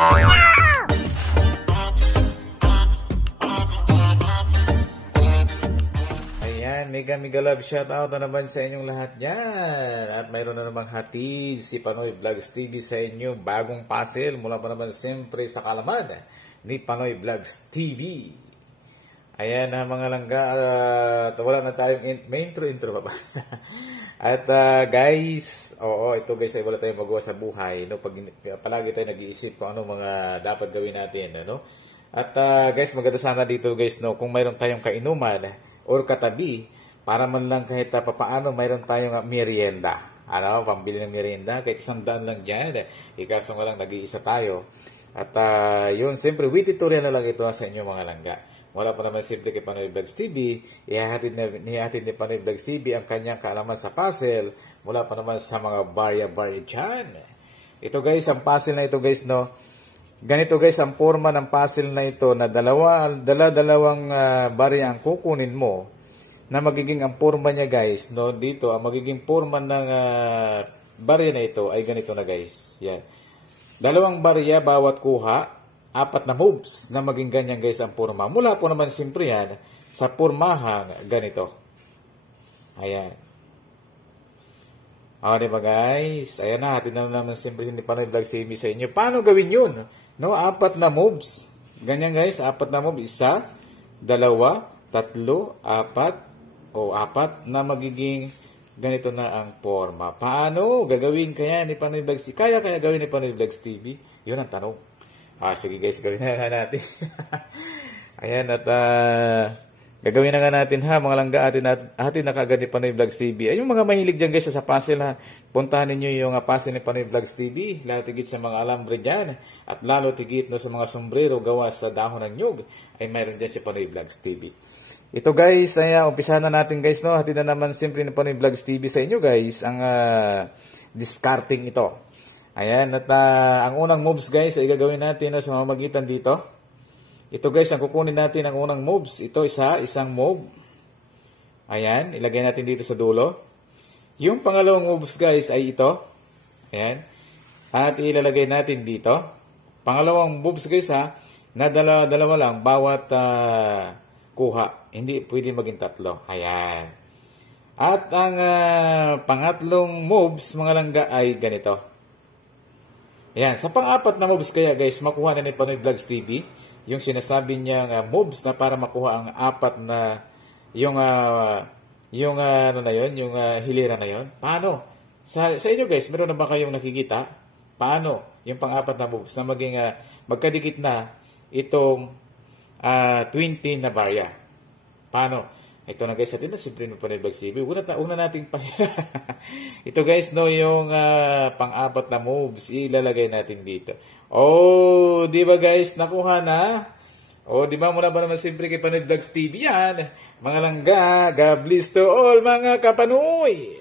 Ayan, mega love shoutout na naman sa inyong lahat dyan. At mayroon na namang hatid si Panoy Vlogs TV sa inyo. Bagong puzzle mula pa naman siyempre sa kalaman ni Panoy Vlogs TV. Ayan na mga langga. Wala na tayong intro pa ba? At guys, ito guys ay wala tayong magawa sa buhay. No? Palagi tayo nag-iisip kung ano mga dapat gawin natin. No? At guys, maganda sana dito guys, no? Kung mayroon tayong kainuman or katabi, para man lang kahit papaano mayroon tayong merienda. Ano, pambili ng merienda, kahit 100 lang dyan. Ikaso nga lang nag-iisa tayo. At yun, siyempre, with tutorial na lang ito sa inyo mga langga. Wala pa naman simple kay Panoy Vlogs TV. Ihahatid ni Panoy Vlogs TV ang kanyang kaalaman sa puzzle. Mula pa naman sa mga barya-barya dyan. Ito guys, ang puzzle na ito guys, no? Ganito guys, ang forma ng puzzle na ito na dalawang barya ang kukunin mo na magiging ang forma niya guys, no? Dito, ang magiging forma ng barya na ito ay ganito na guys. Yan. Dalawang barya bawat kuha, 4 na moves na maging ganyan guys ang forma. Mula po naman siyempre yan sa pormahang ganito. Ayan. Diba guys? Ayan na, hatid na naman siyempre si Panoy Vlogs TV sa inyo. Paano gawin yun? No, 4 na moves. Ganyan guys, 4 na moves. 1, 2, 3, 4 o 4 na magiging ganito na ang forma. Paano gagawin kaya ni Panoy Vlogs TV? Kaya gawin ni Panoy Vlogs TV? Yun ang tanong. Sige guys, gawin na natin. Ayan, at gagawin na nga natin ha, mga langga, atin na kagad ni Panoy Vlogs TV. Ay, yung mga mahilig dyan guys sa puzzle ha, puntahan ninyo yung puzzle ni Panoy Vlogs TV, lalo tigit sa mga alambre dyan, at lalo tigit no, sa mga sombrero gawa sa dahon ng nyug, ay mayroon dyan si Panoy Vlogs TV. Ito guys, ay umpisahan na natin guys, no, hatid na naman siyempre ni Panoy Vlogs TV sa inyo guys, ang discarding ito. Ayan, at ang unang moves guys, ay gagawin natin sa mamamagitan dito. Ito guys, ang kukunin natin ang unang moves. Ito isang move. Ayan, ilagay natin dito sa dulo. Yung pangalawang moves guys ay ito. Ayan. At ilalagay natin dito. Pangalawang moves guys na dalawa lang bawat kuha. Hindi pwede maging 3. Ayan. At ang pangatlong moves mga langga ay ganito. Ayan, sa pang-4 na moves kaya guys, makuha na ni Panoy Vlogs TV yung sinasabi niyang moves na para makuha ang 4 na yung ano na yon, yung hilera na yon. Paano? Sa inyo guys, meron na ba kayong nakikita? Paano yung pang-4 na moves na maging magkadikit na itong 20 na barya? Paano? Ito na guys, atin na simple mo Panoy Vlogs TV. Una nating ito guys, no, yung pang-4 na moves, ilalagay natin dito. Di ba guys, nakuha na? Di ba mula ba naman simple kay Panoy Vlogs TV yan? Mga langga, God bless to all mga kapanoy!